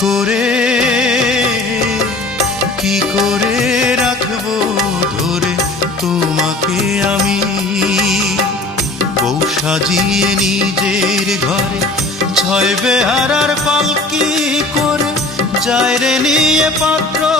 করে? কি করে রাখব ধরে তোমাকে আমি? বউ সাজিয়ে নিজের ঘরে ছয় বেহারার পালকি করে যায় রে নিয়ে পাত্র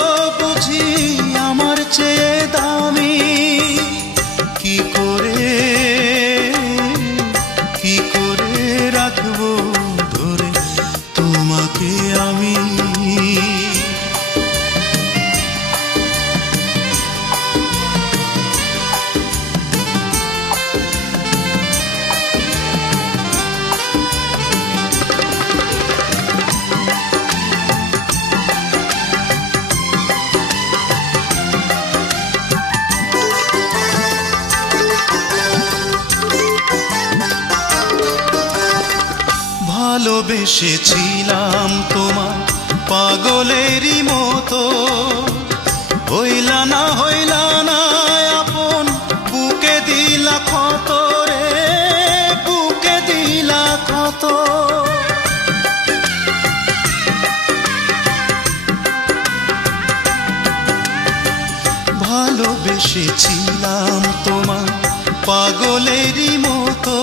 ভালোবেসেছিলাম তোমার পাগলেরই মতো। হইলা না হইলা না, আপন বুকে দিলা ক্ষত রে বুকে দিলা ক্ষত ভালোবেসেছিলাম তোমার পাগলেরই মতো।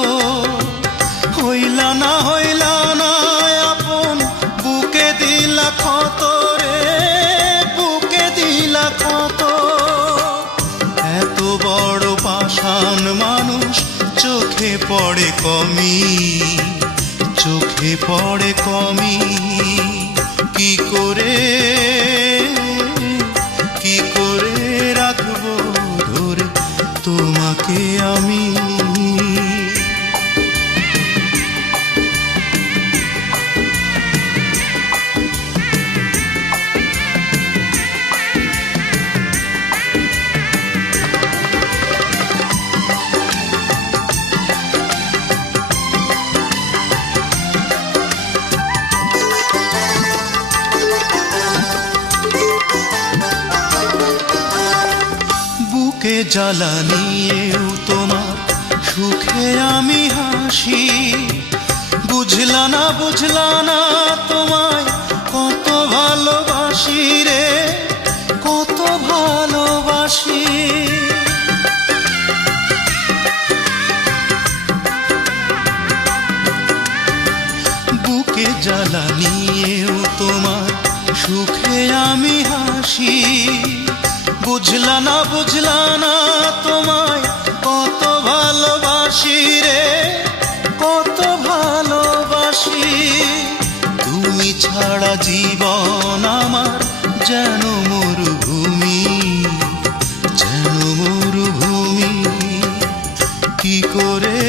চোখে পড়ে কমি চোখে পড়ে কমি। কি করে কি করে রাখব ধরে তোমাকে আমি? জ্বালা তোমার সুখে আমি হাসি। বুঝলা না বুঝলা না তোমায় কত ভালোবাসি রে, কত ভালোবাসি। বুকে জ্বালা নিয়েও তোমার সুখে আমি হাসি। বুঝলা না বুঝলা না তোমায় কত ভালোবাসি রে, কত ভালোবাসি। তুমি ছাড়া জীবন আমার যেন মরুভূমি যেন মরুভূমি। কি করে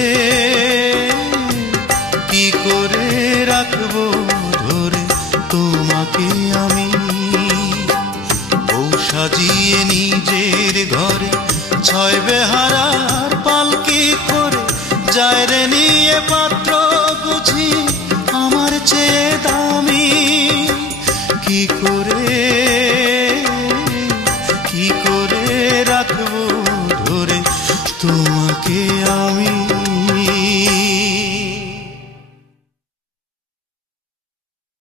কি করে রাখব ধরে তোমাকে আমি? সাজিয়ে নিজের ঘরে, ছয় বেহারার পালকি করে। যায় রে নিয়ে পাত্র বুঝি, আমার চেয়ে দামি। কি করে কি করে রাখব ধরে? তোমাকে আমি